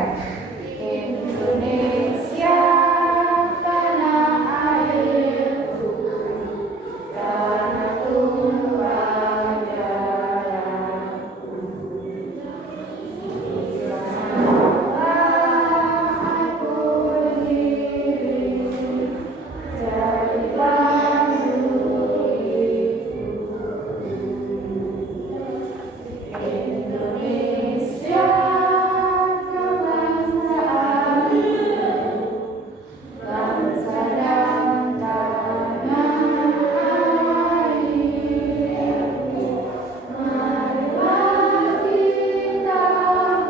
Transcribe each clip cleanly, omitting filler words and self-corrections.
tiga. Indonesia tanah airku, tanah tumpah darahku. Aku berdiri jadi pandu Indonesia kebangsaan, bangsa dan tanah air. Marilah kita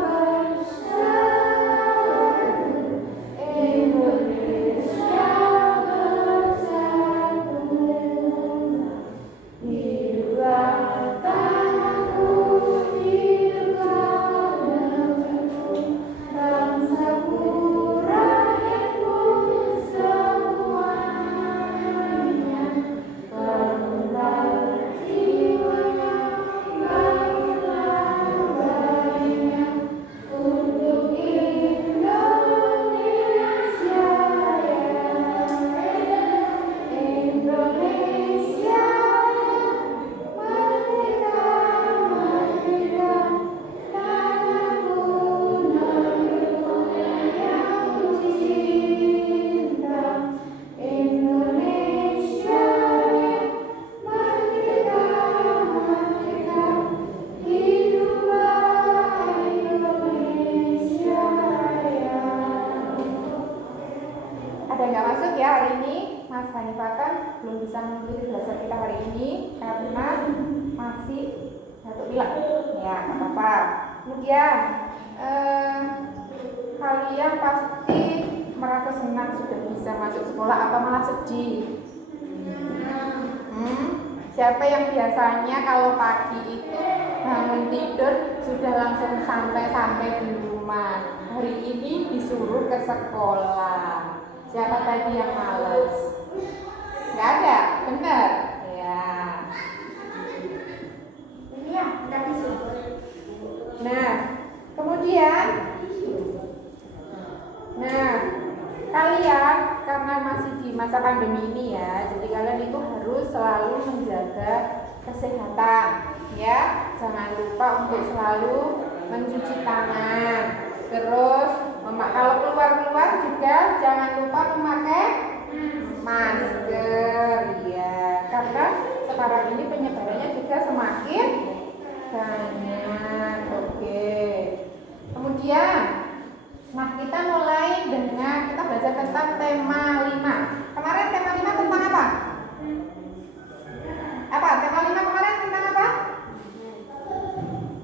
bersatu, Indonesia bersatu. Hiduplah tanahku, hiduplah negeriku, bangsaku, rakyatku semuanya. Bangunlah jiwanya, bangunlah badannya untuk Indonesia Raya. Indonesia merdeka, merdeka, tanahku, negeriku yang cinta. Indonesia merdeka, merdeka, hiduplah Indonesia Raya. Ada nggak masuk ya hari ini? Mas Hanifah kan belum bisa mengikuti belajar kita hari ini karena masih batuk pilek. Ya, nggak apa-apa. Kemudian kalian pasti merasa senang sudah bisa masuk sekolah apa malah sedih? Siapa yang biasanya kalau pagi itu bangun tidur sudah langsung sampai di rumah, hari ini disuruh ke sekolah? Siapa tadi yang males? Nggak ada, benar? Ya. Iya, nggak bisa. Nah, kemudian, kalian karena masih di masa pandemi ini ya, jadi kalian itu harus selalu menjaga kesehatan, ya. Jangan lupa untuk selalu mencuci tangan. Terus, kalau keluar juga jangan lupa memakai masker, ya. Karena sekarang ini penyebarannya juga semakin banyak. Oke. Kemudian, kita mulai dengan kita belajar tentang tema 5. Kemarin tema 5 tentang apa? Tema 5 kemarin tentang apa?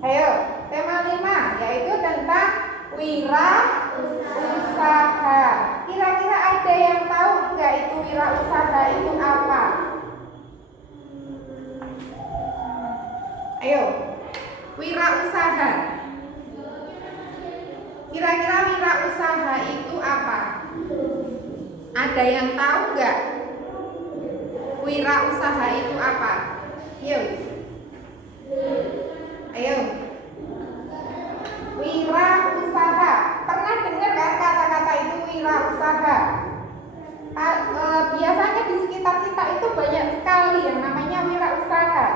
Ayo, tema 5 yaitu tentang wirausaha. Kira-kira ada yang tahu enggak itu wirausaha itu apa? Ayo, wirausaha. Kira-kira wirausaha itu apa? Ada yang tahu enggak? Wirausaha itu apa? Ayo. Wirausaha. Pernah dengar kan kata-kata itu wirausaha? Biasanya di sekitar kita itu banyak sekali yang namanya wirausaha.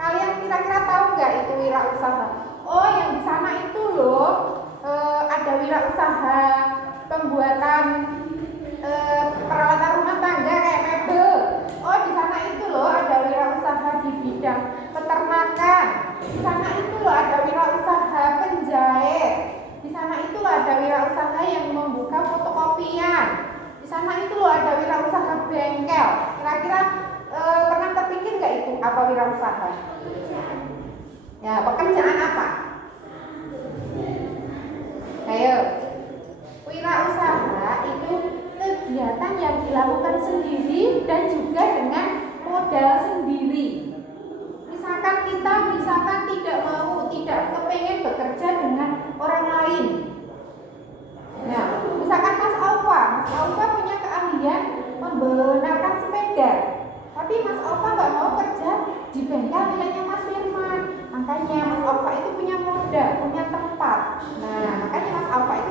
Kalian kira-kira tahu nggak itu wirausaha? Oh, yang di sana itu loh ada wirausaha pembuatan peralatan rumah tangga kayak mebel. Oh, di sana itu loh ada wirausaha di bidang peternakan. Di sana itu loh ada wirausaha penjahit. Di sana itu loh ada wirausaha yang membuka fotokopian. Di sana itu loh ada wirausaha bengkel. Kira-kira pernah terpikir nggak itu apa wirausaha? Ya, pekerjaan apa? Ayo. Wirausaha itu kegiatan yang dilakukan sendiri dan juga dengan modal sendiri. Misalkan kita tidak kepengen bekerja dengan orang lain. Nah, misalkan Mas Alfa punya keahlian membenarkan sepeda, tapi Mas Alfa nggak mau kerja di bengkel miliknya Mas Firman. Makanya Mas Alfa itu punya modal, punya tempat. Nah, makanya Mas Alfa itu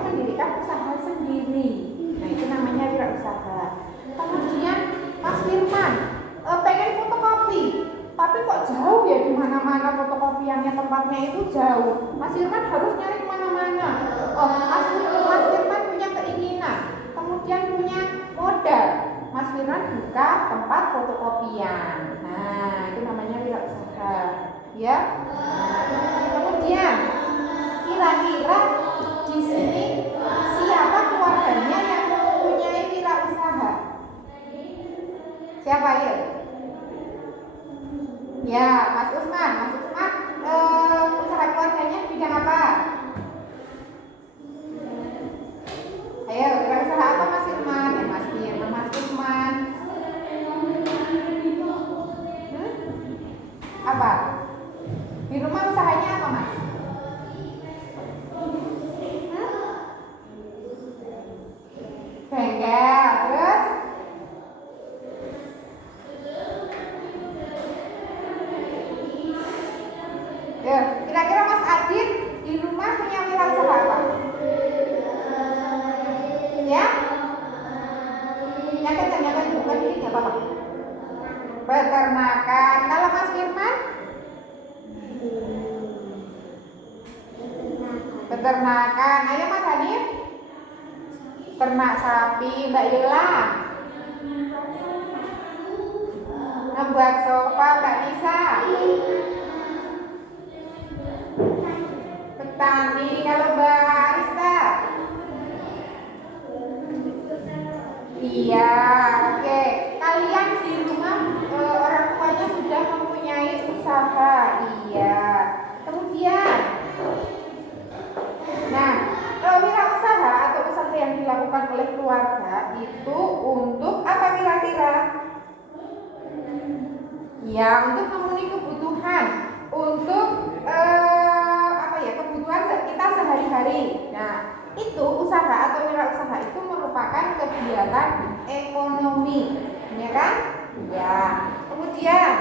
ya di mana-mana fotokopiannya, tempatnya itu jauh. Mas Firman harus nyari kemana-mana. Oh, Mas Firman punya keinginan, kemudian punya modal. Mas Firman buka tempat fotokopian. Nah, itu namanya wirausaha, ya. Kemudian kira-kira di sini siapa keluarganya yang mempunyai wirausaha? Siapa ya? Ya, Mas Usman. Usaha keluarganya bidang apa? Ayo, wirausaha apa Mas Firman? Ya, Mas Usman. Apa? Di rumah usahanya apa, Mas? Bengkel, terus? Ya, kira-kira Mas Adit di rumah punya wirausaha apa? Ya? Nyatakan bukan ini nggak apa-apa. Peternakan. Kalau Mas Firman? Peternakan. Ayo Mas Hanif. Ternak sapi. Mbak Yola? Membuat sofa. Mbak Nisa? Petani. Kalau Mbak Arista? Iya, oke. Kalian di rumah orang tuanya sudah mempunyai usaha. Iya. Kemudian, nah, wirausaha atau usaha yang dilakukan oleh keluarga itu untuk apa kira-kira? Ya, untuk memenuhi kebutuhan, untuk kebutuhan kita sehari-hari. Nah, itu usaha atau wirausaha itu merupakan kegiatan ekonomi, ya kan? Ya. Kemudian,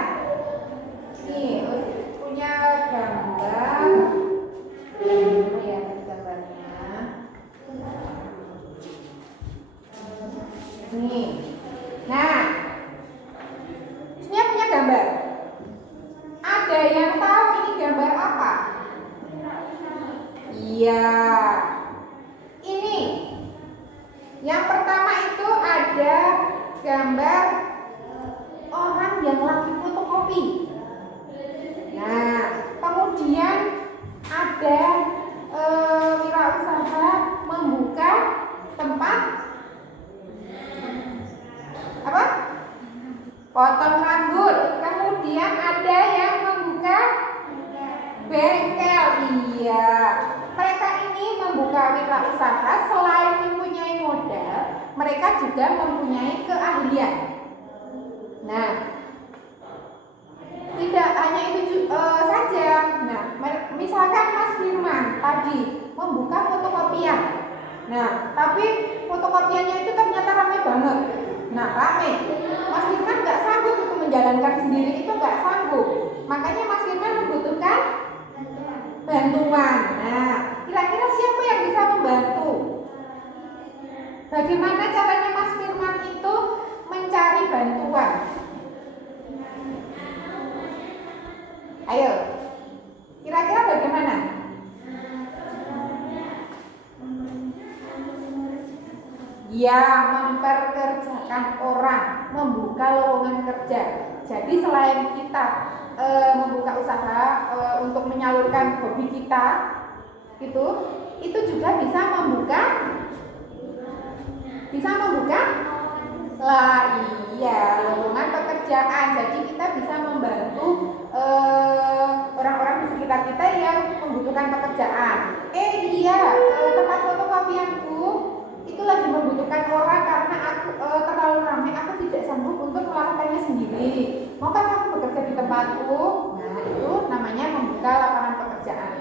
nih punya gambar. Ya, gambarnya. Nih. Nah, ini punya gambar. Ada yang tahu ini gambar apa? Iya. Ini. Yang pertama itu ada gambar orang yang lagi fotokopi. Nah, kemudian ada wirausaha membuka tempat apa? Potong rambut. Kemudian ada yang membuka bengkel. Iya. Mereka ini membuka wirausaha selain mempunyai modal, mereka juga mempunyai keahlian. Nah, tidak hanya itu saja. Nah, misalkan Mas Firman tadi membuka fotokopian. Nah, tapi fotokopiannya itu ternyata ramai banget. Nah, ramai. Mas Firman nggak sanggup untuk menjalankan sendiri, itu nggak sanggup. Makanya Mas Firman membutuhkan bantuan. Nah, kira-kira siapa yang bisa membantu? Bagaimana caranya Mas Firman itu mencari bantuan? Ayo, kira-kira bagaimana? Ya, memperkerjakan orang, membuka lowongan kerja. Jadi selain kita membuka usaha untuk menyalurkan hobi kita, itu juga bisa membuka lowongan pekerjaan. Jadi kita bisa membantu orang-orang di sekitar kita yang membutuhkan pekerjaan. Tempat fotokopianku itu lagi membutuhkan orang karena aku terlalu ramai, aku tidak sanggup untuk melakukannya sendiri. Maukah kamu bekerja di tempatku? Nah, itu namanya membuka lapangan pekerjaan.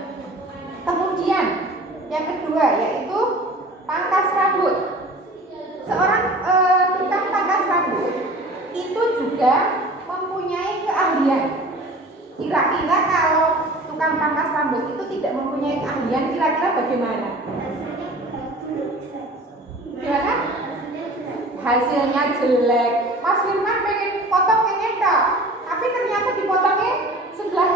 Kemudian yang kedua yaitu pangkas rambut. Seorang tukang pangkas rambut itu juga mempunyai keahlian. Kira-kira kalau tukang pangkas rambut itu tidak mempunyai keahlian, kira-kira bagaimana? Gimana? Hasilnya jelek. Mas Firman pengen potong, pengen tak, tapi ternyata dipotongnya sebelah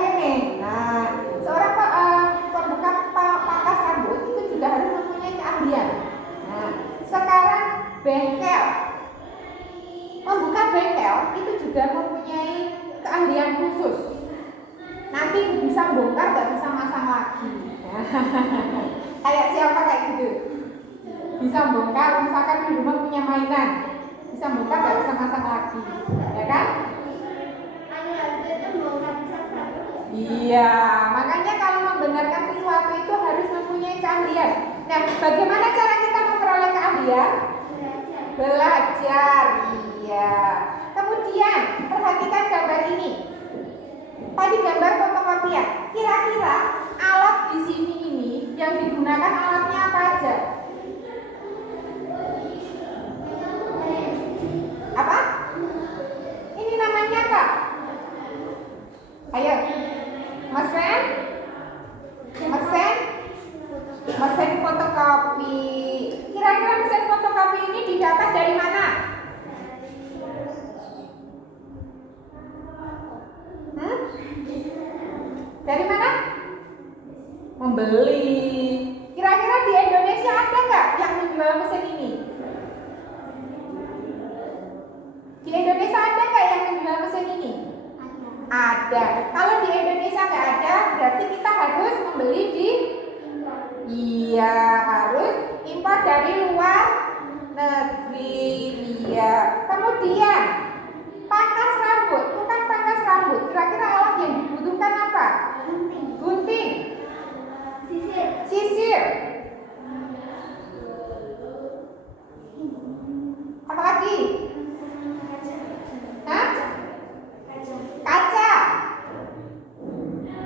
khusus. Nanti bisa bongkar, nggak bisa masang lagi. Kayak siapa kayak gitu? Bisa bongkar, misalkan di rumah punya mainan, bisa bongkar, nggak bisa masang lagi, ya kan? Iya, makanya kalau membenarkan sesuatu itu harus mempunyai keahlian. Nah, bagaimana cara kita memperoleh keahlian? Belajar, iya. Kemudian perhatikan gambar ini. Tadi gambar fotokopian. Kira-kira alat di sini ini yang digunakan alatnya apa aja? Apa? Ini namanya apa? Ayo. Mesin fotokopi. Kira-kira mesin fotokopi ini didapat dari mana? Dari mana? Membeli. Kira-kira di Indonesia ada nggak yang menjual mesin ini? Di Indonesia ada nggak yang menjual mesin ini? Ada. Kalau di Indonesia nggak ada, berarti kita harus membeli di harus impor dari luar negeri. Iya. Kemudian pangkas rambut, bukan pangkas rambut. Kira-kira alat yang dibutuhkan apa? Gunting. Sisir. Apa lagi? Hah? Kaca.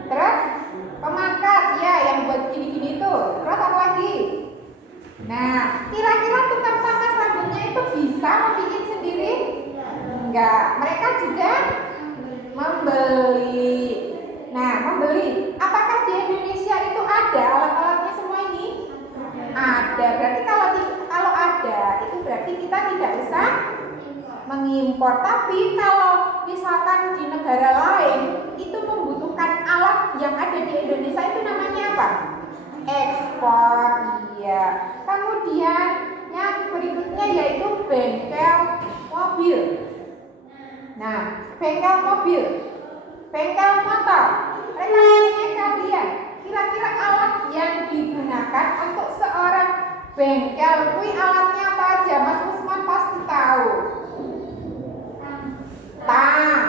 Terus pemangkas, ya, yang buat gini-gini itu. Terus apa lagi? Nah, kira-kira tukang pangkas rambutnya itu bisa membuat sendiri? Enggak. Mereka juga membeli. Nah, membeli. Apakah di Indonesia itu ada alat-alatnya semua ini? Ada. Berarti kalau ada, itu berarti kita tidak bisa mengimpor. Tapi kalau misalkan di negara lain itu membutuhkan alat yang ada di Indonesia, itu namanya apa? Ekspor. Iya. Kemudian yang berikutnya yaitu bengkel mobil. Nah, bengkel mobil, bengkel motor. Rekan-rekan kalian, kira-kira alat yang digunakan untuk seorang bengkel, alatnya apa aja? Mas Usman pasti tahu. Tang,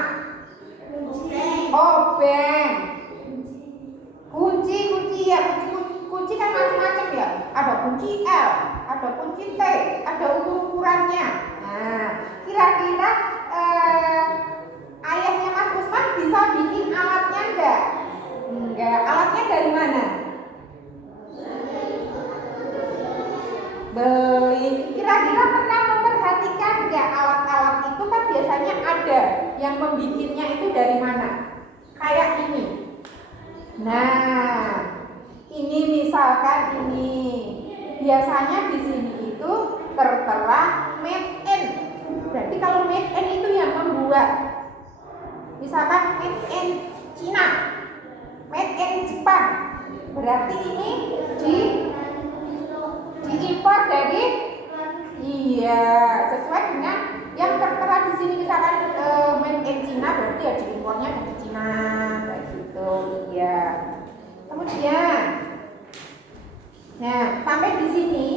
obeng, kunci ya, kunci kan macam-macam ya. Ada kunci L, ada kunci T, ada ukurannya. Nah, kira-kira ayahnya Mas Usman bisa bikin alatnya enggak? Enggak. Alatnya dari mana? Beli. Kira-kira pernah memperhatikan enggak alat-alat itu kan biasanya ada yang membikinnya itu dari mana? Kayak ini. Nah, ini misalkan ini. Biasanya di sini itu tertera made in. Berarti kalau made in itu yang membuat. Misalkan made in Cina, made in Jepang. Berarti ini diimpor dari sesuai dengan yang tertera di sini. Misalkan made in Cina, berarti ya diimpornya dari Cina kayak gitu. Iya. Kemudian nah, sampai di sini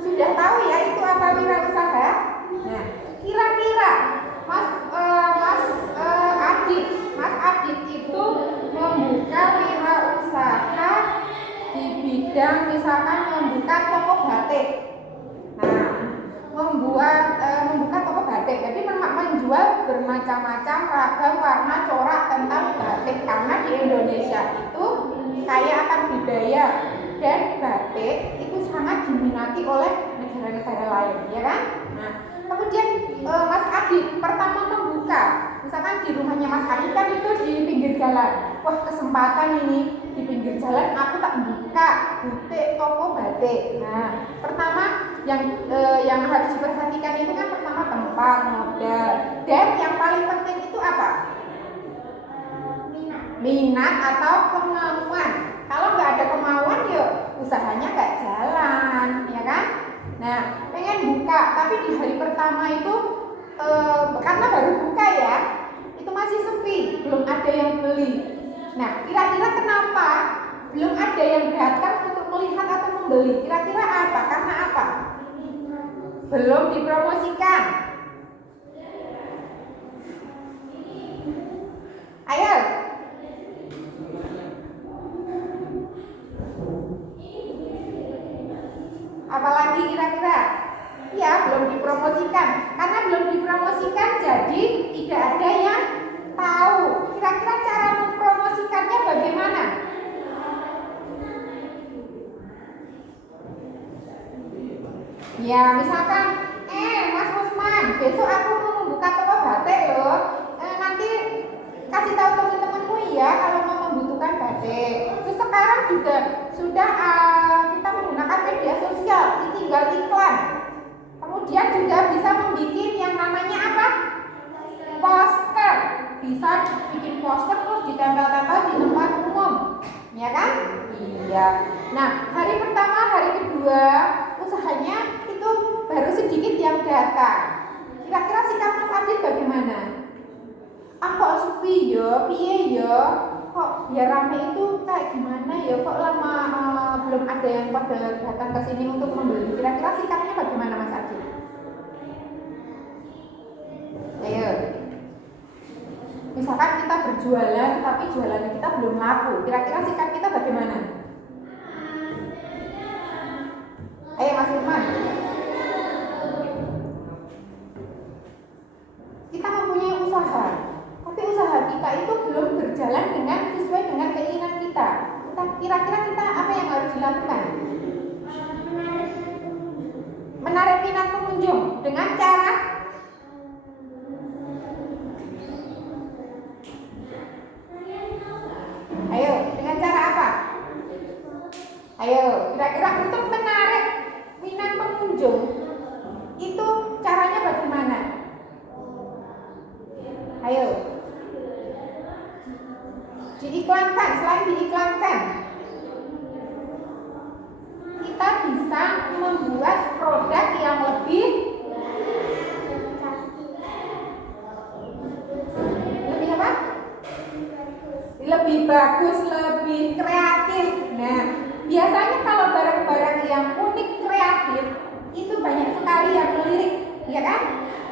sudah tahu ya itu apa wirausaha. Nah, kira-kira Mas Adit itu membuka wirausaha di bidang misalkan membuka toko batik. Nah, membuka toko batik. Jadi menjual bermacam-macam ragam warna corak tentang batik, karena di Indonesia itu kaya akan budaya dan batik itu sangat diminati oleh negara-negara lain, ya kan? Nah, kemudian Mas Adit pertama membuka, misalkan di rumahnya Mas Adit kan itu di pinggir jalan. Wah, kesempatan ini di pinggir jalan aku tak buka butik toko batik. Nah, pertama yang harus diperhatikan itu kan pertama tempat, modal, dan yang paling penting itu apa? Minat atau kemauan. Kalau nggak ada kemauan, yuk usahanya nggak jalan, ya kan? Nah, pengen buka, tapi di hari pertama itu karena baru buka ya, itu masih sepi, belum ada yang Nah, kira-kira kenapa belum ada yang datang untuk melihat atau membeli? Kira-kira apa? Karena apa? Belum dipromosikan. Ayo. Apalagi kira-kira? Ya, belum dipromosikan. Karena belum dipromosikan, jadi tidak ada yang tahu. Kira-kira cara mempromosikannya bagaimana? Ya, misalkan, Mas Usman, besok aku mau membuka toko batik loh. Nanti kasih tahu teman-temanmu ya kalau mau membutuhkan batik. Terus sekarang juga sudah kita menggunakan media sosial, tinggal iklan. Kemudian juga bisa membuat yang namanya apa? Poster. Bisa bikin poster terus ditempel-tempel di tempat umum, ya kan? Iya. Nah, hari pertama, hari kedua usahanya itu baru sedikit yang datang. Kira-kira sikap Mas Adit bagaimana? Kok sepi ya, piye ya? Kok ya rame itu kayak gimana ya? Kok lama belum ada yang pada datang ke sini untuk membeli? Kira-kira sikapnya bagaimana Mas Adit? Ayo. Misalkan kita berjualan, tapi jualan kita belum laku. Kira-kira sikap kita bagaimana? Ayo Mas Firman. Kita mempunyai usaha, tapi usaha kita itu belum berjalan dengan sesuai dengan keinginan kita. Kira-kira kita apa yang harus dilakukan? Menarik minat pengunjung dengan cara ayo, dengan cara apa? Ayo, kira-kira untuk menarik minat pengunjung itu caranya bagaimana? Ayo. Diiklankan, selain diiklankan, kita bisa membuat produk yang lebih apa? Lebih bagus, lebih kreatif. Nah, biasanya kalau barang-barang yang unik kreatif itu banyak sekali yang melirik, ya kan?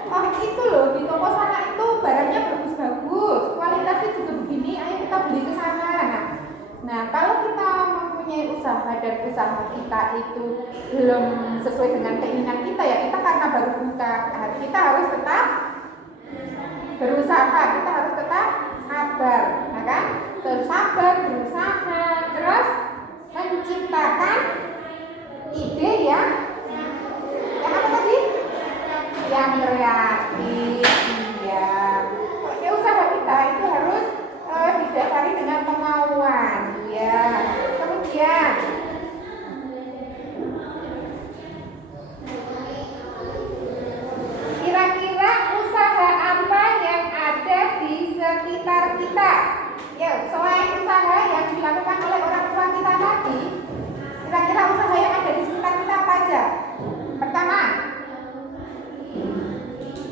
Oh itu loh di toko sana itu barangnya bagus-bagus, kualitasnya juga begini, ayo kita beli ke sana. Nah, kalau kita mempunyai usaha dan usaha kita itu belum sesuai dengan keinginan kita, ya kita karena baru buka, kita harus tetap berusaha, kita harus tetap sabar, nah kan? Terus sabar, berusaha, terus menciptakan ide yang apa tadi? Yang kreatif, ya. Pokoknya usaha kita itu harus didasari dengan kemauan, ya. Kemudian kira-kira usaha apa yang ada di sekitar kita? Ya, selain usaha yang dilakukan oleh orang tua kita tadi, kira-kira usaha yang ada di sekitar kita apa aja? Pertama,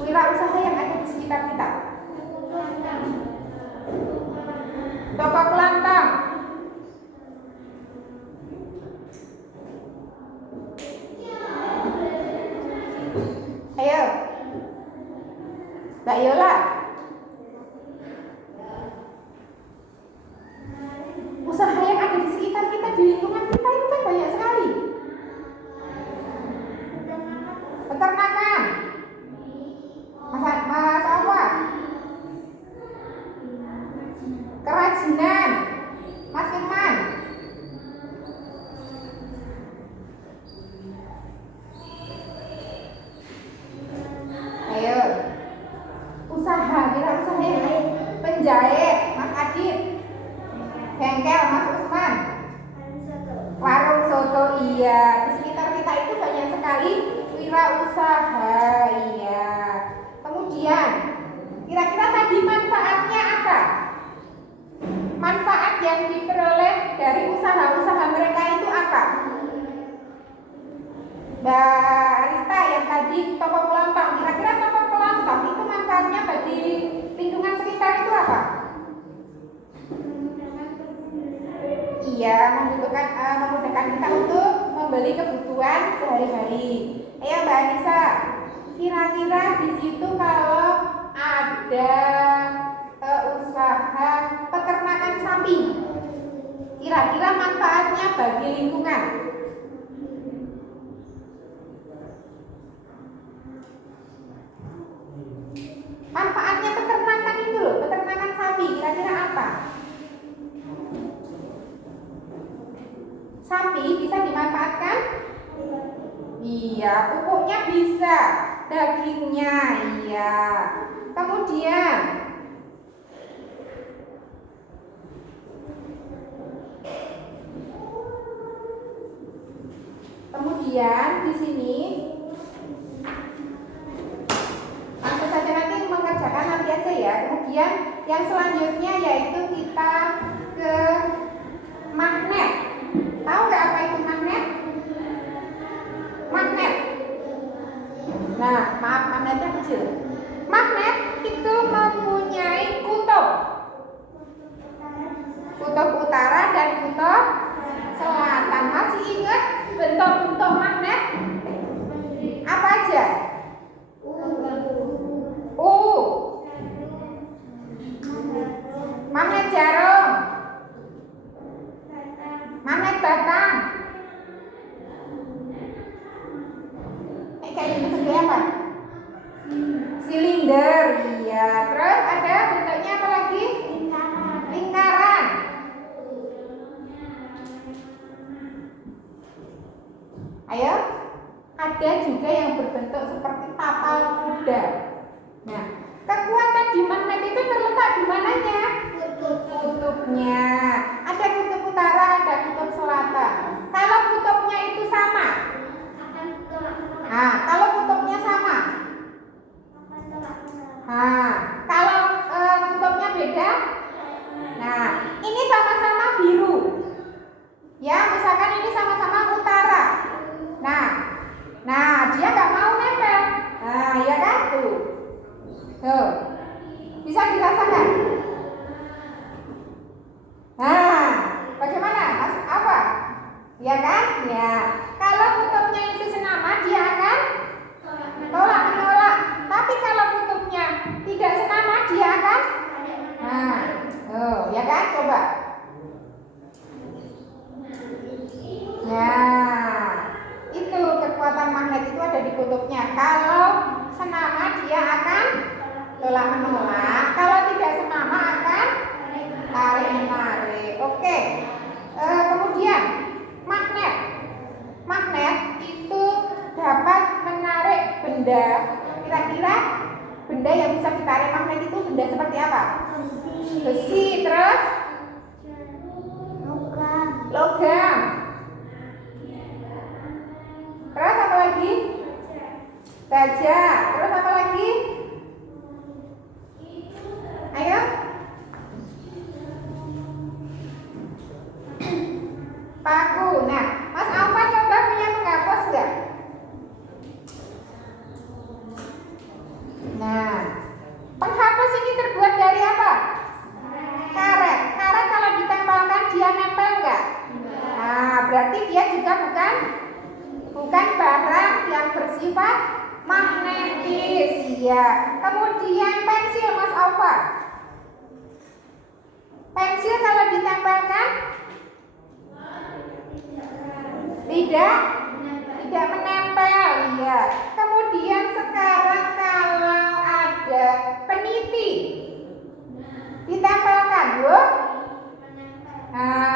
wirausaha yang ada di sekitar kita. Toko kelontong. Ayo, Mbak Yola. Usaha yang ada di sekitar kita, di lingkungan kita itu kan banyak sekali. Peternakan. Mas apa? Kerajinan. Mas Firman. Ayo. Usaha, wirausaha yang lain. Penjahit, Mas Adit. Bengkel, Mas Usman. Warung soto, iya. Di sekitar kita itu banyak sekali wirausaha, iya. Kemudian, kira-kira tadi manfaatnya apa? Manfaat yang diperoleh dari usaha-usaha mereka itu apa? Mbak Arista yang tadi toko kelontong, kira-kira toko kelontong itu manfaatnya bagi lingkungan sekitar itu apa? ya, memudahkan kita untuk membeli kebutuhan sehari-hari. Ayo Mbak Anissa, kira-kira di situ kalau ada usaha peternakan sapi, kira-kira manfaatnya bagi lingkungan? Manfaatnya peternakan itu loh, peternakan sapi, kira-kira apa? Sapi bisa dimanfaatkan? Iya, pupuknya bisa, dagingnya iya. Kemudian di sini langsung saja nanti mengerjakan nanti aja ya. Kemudian yang selanjutnya yaitu kita ke magnet. Tahu nggak apa itu magnet? Magnet. Nah, maaf magnetnya kecil. Magnet itu mempunyai kutub. Kutub utara dan kutub selatan. Masih ingat bentuk-bentuk magnet? Apa aja? Magnet jarum, magnet batang. Kayak ini seperti apa? Silinder, iya. Terus ada bentuknya apa lagi? Lingkaran. Ayo, ada juga yang berbentuk seperti tapal kuda. Nah, kekuatan di magnet itu terletak di mananya? Kutubnya. Ada kutub utara, ada kutub selatan. Kalau kutubnya itu sama, kalau kutubnya sama, kalau kutubnya beda, nah ini sama-sama biru, ya misalkan ini sama-sama utara, nah dia nggak mau nempel, ya kan tuh, bisa dirasakan. Bagaimana? Apa? Ya kan? Ya. Kalau kutubnya itu senama, dia akan tolak menolak. Tapi kalau kutubnya tidak senama, dia akan ya kan? Coba. Nah, itu kekuatan magnet itu ada di kutubnya. Kalau senama, dia akan tolak menolak. Kalau tidak senama, akan tarik menarik. Oke. Kemudian magnet itu dapat menarik benda. Kira-kira benda yang bisa ditarik magnet itu benda seperti apa? Besi, terus logam. Terus apa lagi? Baja. Terus apa lagi? Ayo. Paku. Nah, Mas Alfa coba punya penghapus enggak? Nah, penghapus ini terbuat dari apa? Karet. Karet kalau ditempelkan dia nempel enggak? Nah, berarti dia juga bukan barang yang bersifat magnetis. Ya. Kemudian pensil, Mas Alfa. Pensil kalau ditempelkan tidak menempel, ya. Kemudian sekarang kalau ada peniti ditempelkan,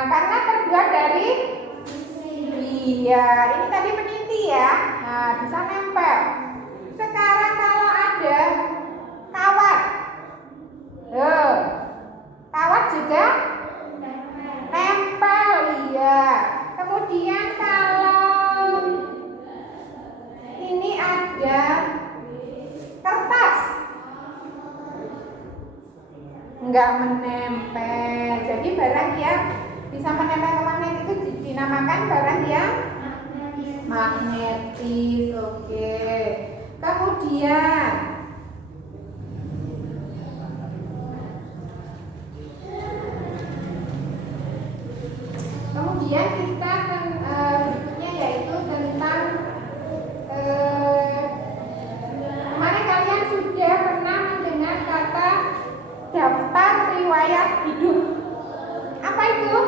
karena terbuat dari ini tadi peniti ya. Nah, bisa nempel. Sekarang kalau ada kawat, kawat juga nempel, iya. Kemudian kalau ini ada kertas, enggak menempel. Jadi barang yang bisa menempel ke magnet itu dinamakan barang yang magnetis. Oke. Kemudian Kemudian kita berikutnya yaitu tentang kemarin kalian sudah pernah mendengar kata daftar riwayat hidup. Apa itu?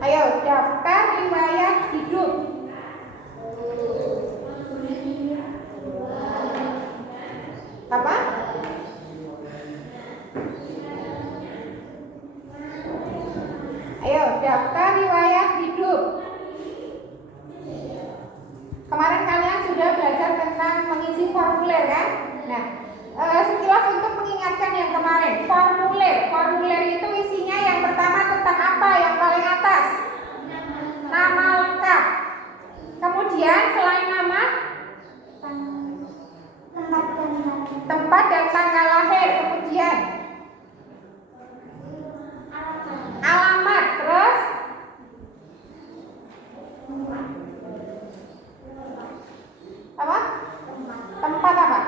Ayo, daftar riwayat hidup. Apa? Ayo, daftar riwayat hidup. Kemarin kalian sudah belajar tentang mengisi formulir kan? Nah, sekilas untuk mengingatkan yang kemarin, formulir itu isinya yang pertama tentang apa? Yang paling atas, nama lengkap. Kemudian selain nama, tempat dan tanggal lahir. Kemudian alamat. Terus apa? Tempat apa?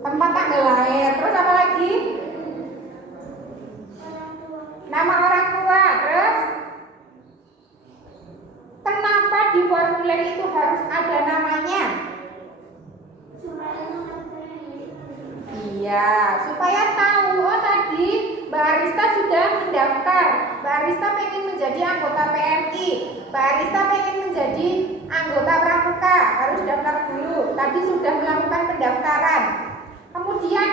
Tempat tanggal lahir. Terus apa lagi? Nama orang tua. Terus kenapa di formulir itu harus ada namanya? Iya, supaya tahu. Oh, tadi Mbak Arista sudah mendaftar. Mbak Arista pengen menjadi anggota PMI. Mbak Arista pengen menjadi anggota pramuka. Harus daftar dulu. Tadi sudah melakukan pendaftaran. Kemudian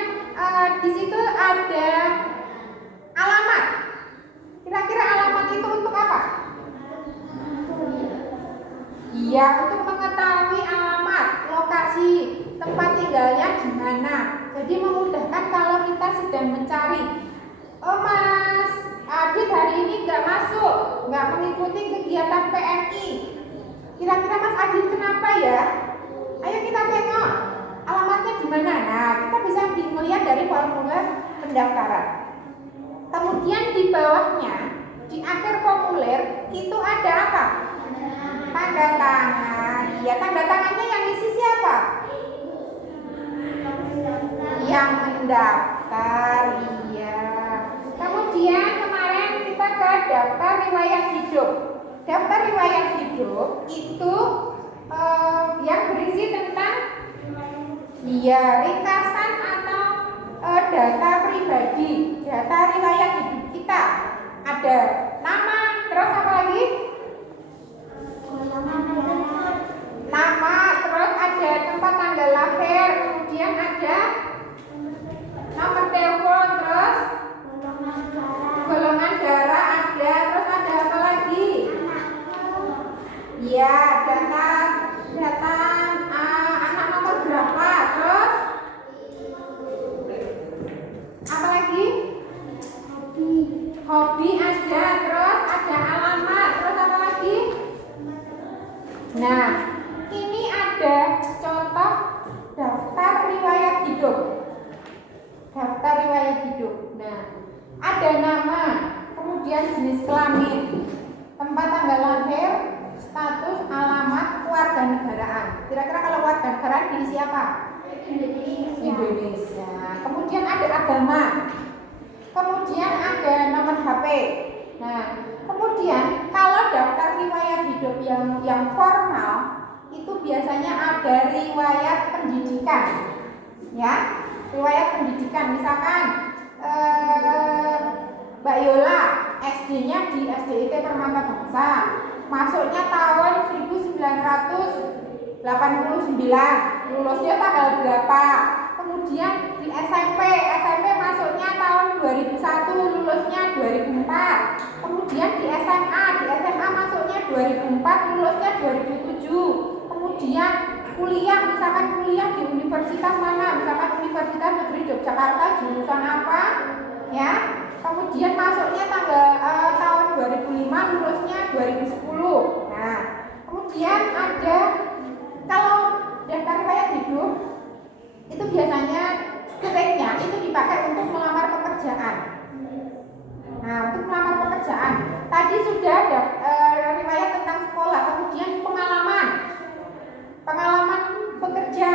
di situ ada alamat. Kira-kira alamat itu untuk apa? Iya, untuk mengetahui alamat, lokasi, tempat tinggalnya di mana. Jadi memudahkan kalau kita sedang mencari. Oh, Mas Adit hari ini nggak masuk, nggak mengikuti kegiatan PMI. Kira-kira Mas Adit kenapa ya? Ayo kita tengok alamatnya di mana. Nah, kita bisa melihat dari formulir pendaftaran. Kemudian di bawahnya, di akhir formulir itu ada apa? Tanda tangan. Ya, tanda tangannya yang isi siapa? Yang mendaftar. Iya. Kemudian kemarin kita ke daftar riwayat hidup. Daftar riwayat hidup itu yang berisi tentang ringkasan atau data pribadi, data riwayat hidup kita. Ada nama, terus apa lagi? Nama, terus ada tempat tanggal lahir, kemudian ada nomor telepon, terus golongan darah ada, terus ada apa lagi? Ya, data anak nomor berapa, terus apa lagi? Hobi ada, terus ada alamat, terus apa lagi? Nah, ini ada contoh daftar riwayat hidup. Daftar riwayat hidup. Nah, ada nama, kemudian jenis kelamin, tempat tanggal lahir, status, alamat, kewarganegaraan. Kira-kira kalau kewarganegaraan diisi apa? Indonesia. Kemudian ada agama. Kemudian ada nomor HP. Nah, kemudian kalau daftar riwayat hidup yang formal itu biasanya ada riwayat pendidikan. Ya, riwayat pendidikan. Misalkan Mbak Yola SD-nya di SDIT Permata Bangsa, masuknya tahun 1989, lulusnya tanggal berapa? Kemudian di SMP masuknya tahun 2001, lulusnya 2004. Kemudian di SMA masuknya 2004, lulusnya 2007. Kemudian kuliah, misalkan kuliah di universitas mana? Misalkan Universitas Negeri Yogyakarta, jurusan apa? Ya. Kemudian masuknya tahun 2005, lulusnya 2010. Nah, kemudian ada kalau daftar riwayat hidup itu biasanya seringnya itu dipakai untuk melamar pekerjaan. Nah, untuk melamar pekerjaan tadi sudah ada riwayat tentang sekolah, kemudian pengalaman bekerja,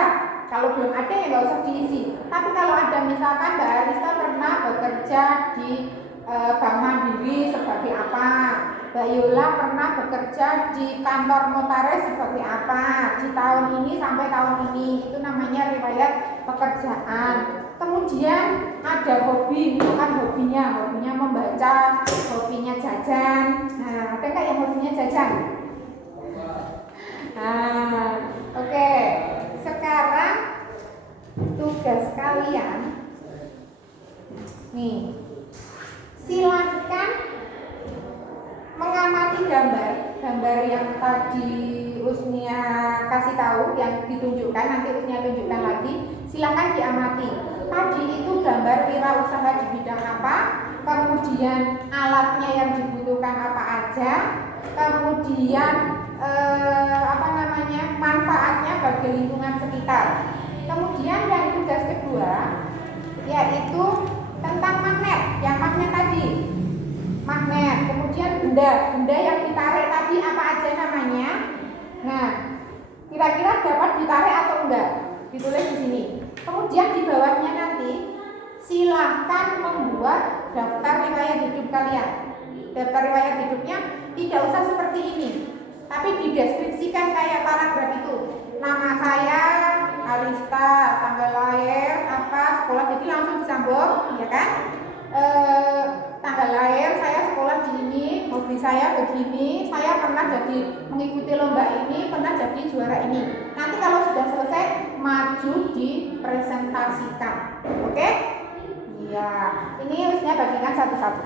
Kalau belum ada ya nggak usah diisi. Tapi kalau ada misalkan Mbak Arista pernah bekerja di Bank Mandiri sebagai apa, Mbak Yola pernah bekerja di kantor notaris sebagai apa di tahun ini sampai tahun ini, itu namanya riwayat pekerjaan. Kemudian ada hobi, misalkan hobinya membaca, hobinya jajan. Nah, ada nggak yang hobinya jajan? Nah, oke. Sekarang tugas kalian nih, silahkan mengamati gambar yang tadi Usnia kasih tahu, yang ditunjukkan, nanti Usnia tunjukkan lagi. Silahkan diamati. Tadi itu gambar wirausaha di bidang apa, kemudian alatnya yang dibutuhkan apa aja, kemudian manfaatnya bagi lingkungan sekitar. Kemudian yang tugas kedua yaitu tentang magnet, yang magnet tadi, magnet. Kemudian benda yang ditarik tadi apa aja namanya. Nah, kira-kira dapat ditarik atau enggak, ditulis di sini. Kemudian di bawahnya nanti silahkan membuat daftar riwayat hidup kalian. Daftar riwayat hidupnya tidak usah seperti ini, tapi dideskripsikan kayak paragraf itu. Nama saya Arista, tanggal lahir apa, sekolah, jadi langsung disambung, ya kan? Tanggal lahir saya sekolah di ini, hobi saya begini, saya pernah jadi mengikuti lomba ini, pernah jadi juara ini. Nanti kalau sudah selesai maju dipresentasikan, oke? Iya, ini harusnya bagikan satu-satu.